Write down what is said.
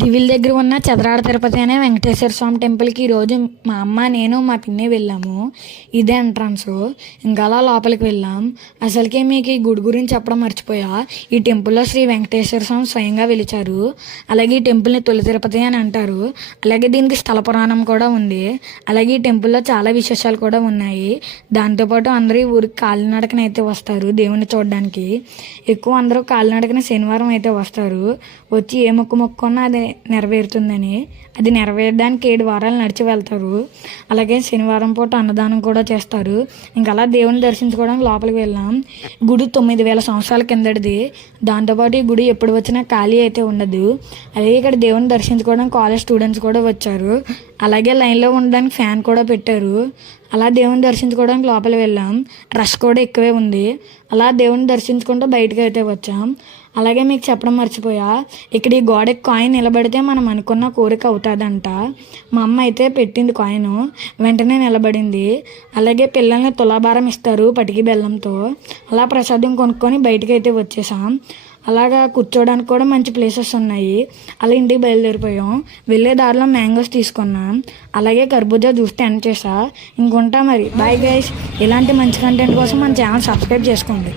దివిల్ దగ్గర ఉన్న చదరాడ తిరుపతి అనే వెంకటేశ్వర స్వామి టెంపుల్కి ఈరోజు మా అమ్మ నేను మా పిన్ని వెళ్ళాము. ఇదే ఎంట్రన్స్. ఇంకా అలా లోపలికి వెళ్ళాం. అసలుకే మీకు ఈ గుడి గురించి చెప్పడం మర్చిపోయా. ఈ టెంపుల్లో శ్రీ వెంకటేశ్వర స్వామి స్వయంగా వెలిచారు. అలాగే ఈ టెంపుల్ని తొలి తిరుపతి అని అంటారు. అలాగే దీనికి స్థల పురాణం కూడా ఉంది. అలాగే ఈ టెంపుల్లో చాలా విశేషాలు కూడా ఉన్నాయి. దాంతోపాటు అందరూ ఈ ఊరికి కాలినడకన అయితే వస్తారు దేవుని చూడడానికి. ఎక్కువ అందరూ కాలినడకన శనివారం అయితే వస్తారు. వచ్చి ఏ మొక్కున్నా అది నెరవేరుతుందని. అది నెరవేరడానికి 7 వారాలు నడిచి వెళ్తారు. అలాగే శనివారం పూట అన్నదానం కూడా చేస్తారు. ఇంకా అలా దేవుని దర్శించుకోవడానికి లోపలికి వెళ్ళాం. గుడి 9000 సంవత్సరాల కిందటిది. దాంతోపాటు ఈ గుడి ఎప్పుడు వచ్చినా ఖాళీ అయితే ఉండదు. అలాగే ఇక్కడ దేవుని దర్శించుకోవడానికి కాలేజ్ స్టూడెంట్స్ కూడా వచ్చారు. అలాగే లైన్లో ఉండడానికి ఫ్యాన్ కూడా పెట్టారు. అలా దేవుని దర్శించుకోవడానికి లోపలికి వెళ్ళాం. రష్ కూడా ఎక్కువే ఉంది. అలా దేవుని దర్శించుకుంటూ బయటకు అయితే వచ్చాం. అలాగే మీకు చెప్పడం మర్చిపోయా, ఇక్కడ ఈ గోడకి కాయిన్ నిలబడితే మనం అనుకున్న కోరిక అవుతుందంట. మా అమ్మ అయితే పెట్టింది కాయిన్, వెంటనే నిలబడింది. అలాగే పిల్లల్ని తులాభారం ఇస్తారు పటికి బెల్లంతో. అలా ప్రసాదం కొనుక్కొని బయటకు అయితే వచ్చేసాం. అలాగా కూర్చోడానికి కూడా మంచి ప్లేసెస్ ఉన్నాయి. అలా ఇంటికి బయలుదేరిపోయాం. వెళ్ళే దారిలో మ్యాంగోస్ తీసుకున్నాం. అలాగే కర్బూజా జ్యూస్ ఎండ్ చేసా. ఇంకొంటా మరి. Bye guys. ఇలాంటి మంచి కంటెంట్ కోసం మన ఛానల్ సబ్స్క్రైబ్ చేసుకోండి.